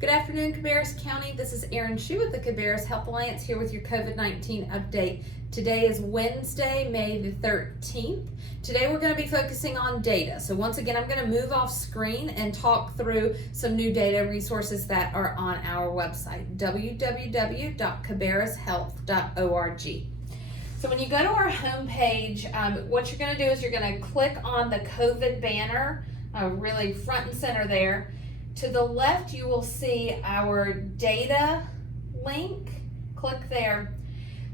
Good afternoon, Cabarrus County. This is Erin Shue with the Cabarrus Health Alliance here with your COVID-19 update. Today is Wednesday, May the 13th. Today we're going to be focusing on data. So once again, I'm going to move off screen and talk through some new data resources that are on our website, www.cabarrushealth.org. So when you go to our homepage, what you're going to do is you're going to click on the COVID banner, really front and center there. To the left, you will see our data link. Click there.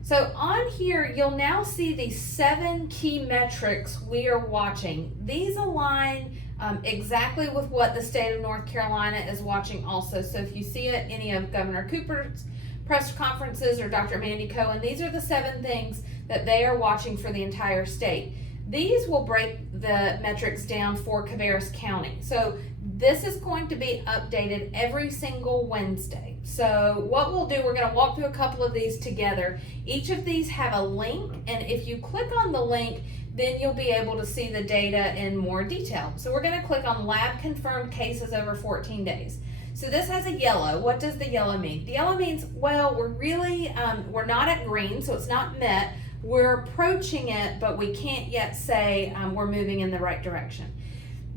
So on here, you'll now see the 7 key metrics we are watching. These align exactly with what the state of North Carolina is watching also. So if you see it, any of Governor Cooper's press conferences or Dr. Mandy Cohen, these are the 7 things that they are watching for the entire state. These will break the metrics down for Cabarrus County. So this is going to be updated every single Wednesday. So what we'll do, we're going to walk through a couple of these together. Each of these have a link, and if you click on the link, then you'll be able to see the data in more detail. So we're going to click on lab confirmed cases over 14 days. So this has a yellow. What does the yellow mean? The yellow means, well, we're not at green, so it's not met. We're approaching it, but we can't yet say we're moving in the right direction.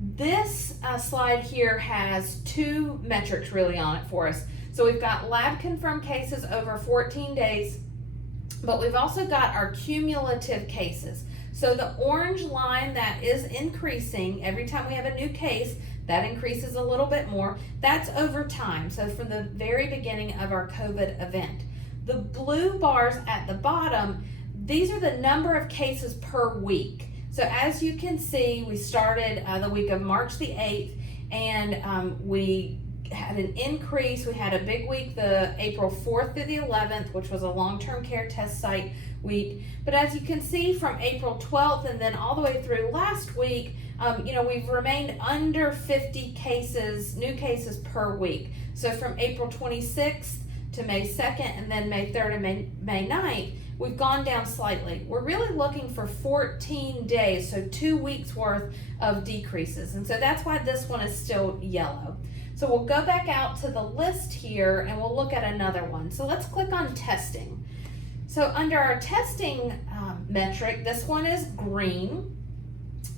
This slide here has 2 metrics really on it for us. So we've got lab confirmed cases over 14 days, but we've also got our cumulative cases. So the orange line that is increasing every time we have a new case, that increases a little bit more. That's over time, so from the very beginning of our COVID event. The blue bars at the bottom, these are the number of cases per week. So as you can see, we started the week of March the 8th, and we had an increase. We had a big week, the April 4th through the 11th, which was a long-term care test site week. But as you can see, from April 12th and then all the way through last week, we've remained under 50 cases, new cases per week. So from April 26th to May 2nd, and then May 3rd and May 9th, we've gone down slightly. We're really looking for 14 days, so 2 weeks worth of decreases. And so that's why this one is still yellow. So we'll go back out to the list here and we'll look at another one. So let's click on testing. So under our testing metric, this one is green.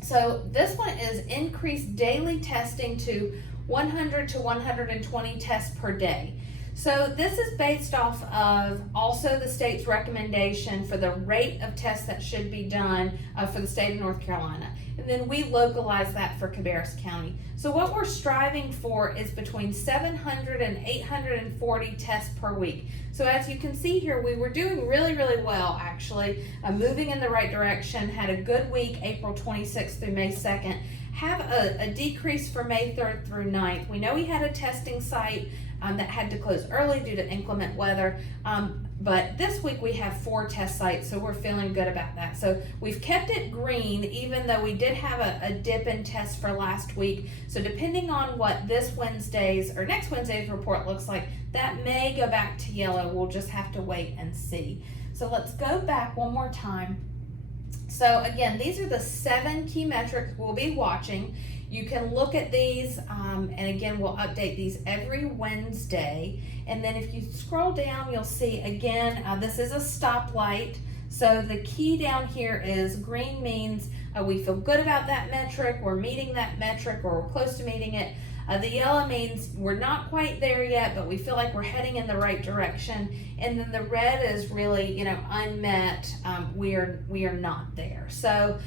So this one is increased daily testing to 100 to 120 tests per day. So this is based off of also the state's recommendation for the rate of tests that should be done for the state of North Carolina. And then we localize that for Cabarrus County. So what we're striving for is between 700 and 840 tests per week. So as you can see here, we were doing really, really well actually, moving in the right direction, had a good week, April 26th through May 2nd, have a decrease for May 3rd through 9th. We know we had a testing site that had to close early due to inclement weather. But this week we have 4 test sites, so we're feeling good about that. So we've kept it green, even though we did have a dip in tests for last week. So depending on what this Wednesday's or next Wednesday's report looks like, that may go back to yellow. We'll just have to wait and see. So let's go back one more time. So again, these are the 7 key metrics we'll be watching. You can look at these, and again, we'll update these every Wednesday. And then if you scroll down, you'll see again, this is a stoplight. So the key down here is green means we feel good about that metric, we're meeting that metric, or we're close to meeting it. The yellow means we're not quite there yet, but we feel like we're heading in the right direction. And then the red is really, unmet. We are not there. So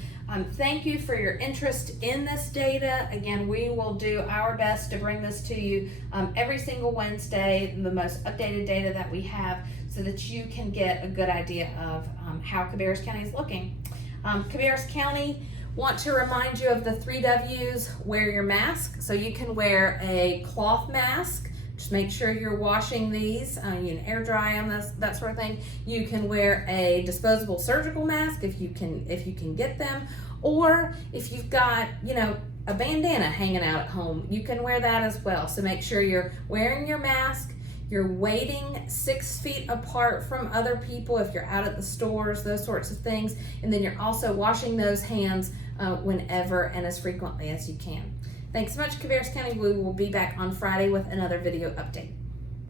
thank you for your interest in this data. Again, we will do our best to bring this to you every single Wednesday, the most updated data that we have, so that you can get a good idea of how Cabarrus County is looking. Cabarrus County, want to remind you of the 3 W's. Wear your mask. So you can wear a cloth mask. Just make sure you're washing these. You can air dry them, that sort of thing. You can wear a disposable surgical mask if you can get them, or if you've got a bandana hanging out at home, you can wear that as well. So make sure you're wearing your mask. You're waiting 6 feet apart from other people if you're out at the stores, those sorts of things. And then you're also washing those hands whenever and as frequently as you can. Thanks so much, Cabarrus County. We will be back on Friday with another video update.